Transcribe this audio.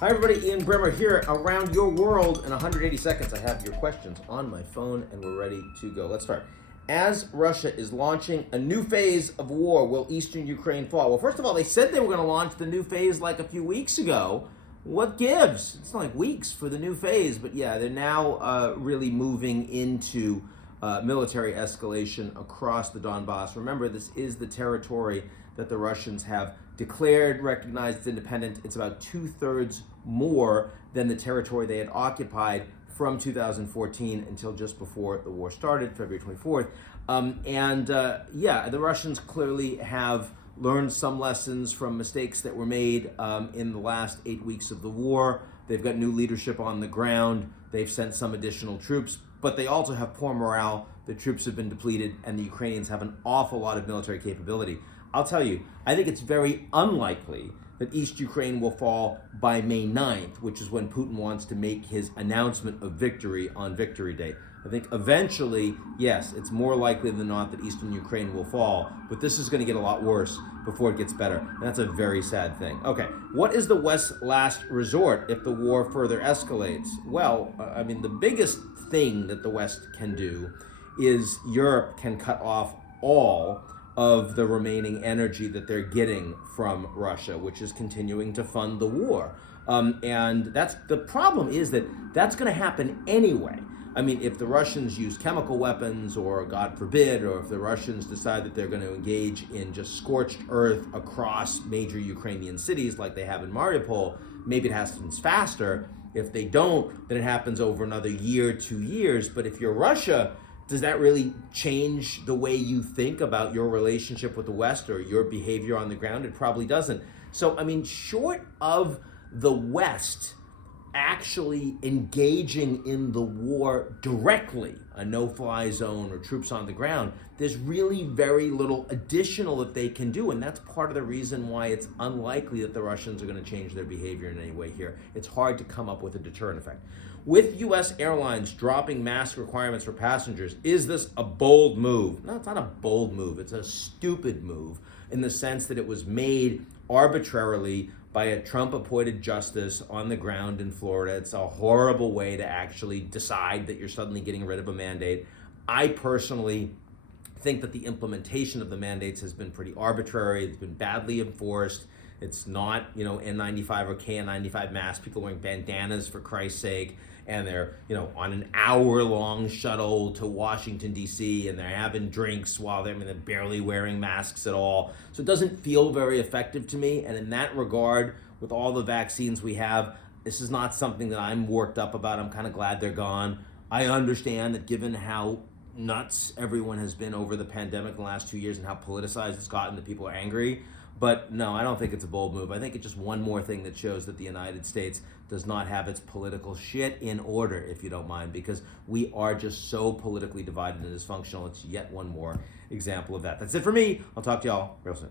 Hi everybody, Ian Bremmer here. Around your world in 180 seconds. I have your questions on my phone and we're ready to go. Let's start. As Russia is launching a new phase of war, will eastern Ukraine fall? Well, first of all, they said they were going to launch the new phase like a few weeks ago. What gives? It's not like weeks for the new phase, but yeah, they're now really moving into military escalation across the Donbas. Remember, this is the territory that the Russians have declared, recognized independent. It's about 2/3 more than the territory they had occupied from 2014 until just before the war started, February 24th. The Russians clearly have learned some lessons from mistakes that were made in the last 8 weeks of the war. They've got new leadership on the ground. They've sent some additional troops, but they also have poor morale. The troops have been depleted, and the Ukrainians have an awful lot of military capability. I'll tell you, I think it's very unlikely that East Ukraine will fall by May 9th, which is when Putin wants to make his announcement of victory on Victory Day. I think eventually, yes, it's more likely than not that Eastern Ukraine will fall, but this is going to get a lot worse before it gets better, and that's a very sad thing. Okay, what is the West's last resort if the war further escalates? Well, the biggest thing that the West can do is Europe can cut off all of the remaining energy that they're getting from Russia, which is continuing to fund the war. And that's the problem, is that that's going to happen anyway. If the Russians use chemical weapons, or God forbid, or if the Russians decide that they're going to engage in just scorched earth across major Ukrainian cities like they have in Mariupol, maybe it happens faster. If they don't, then it happens over another year, 2 years. But if you're Russia, does that really change the way you think about your relationship with the West or your behavior on the ground? It probably doesn't. So, short of the West actually engaging in the war directly, a no-fly zone or troops on the ground, there's really very little additional that they can do. And that's part of the reason why it's unlikely that the Russians are going to change their behavior in any way here. It's hard to come up with a deterrent effect. With U.S. Airlines dropping mask requirements for passengers, is this a bold move? No, it's not a bold move. It's a stupid move in the sense that it was made arbitrarily by a Trump-appointed justice on the ground in Florida. It's a horrible way to actually decide that you're suddenly getting rid of a mandate. I personally think that the implementation of the mandates has been pretty arbitrary. It's been badly enforced. It's not, N95 or KN95 masks. People wearing bandanas, for Christ's sake, and they're, on an hour-long shuttle to Washington, D.C., and they're having drinks while they're barely wearing masks at all. So it doesn't feel very effective to me, and in that regard, with all the vaccines we have, this is not something that I'm worked up about. I'm kind of glad they're gone. I understand that given how nuts everyone has been over the pandemic in the last 2 years and how politicized it's gotten, that people are angry. But no, I don't think it's a bold move. I think it's just one more thing that shows that the United States does not have its political shit in order, if you don't mind, because we are just so politically divided and dysfunctional. It's yet one more example of that. That's it for me. I'll talk to y'all real soon.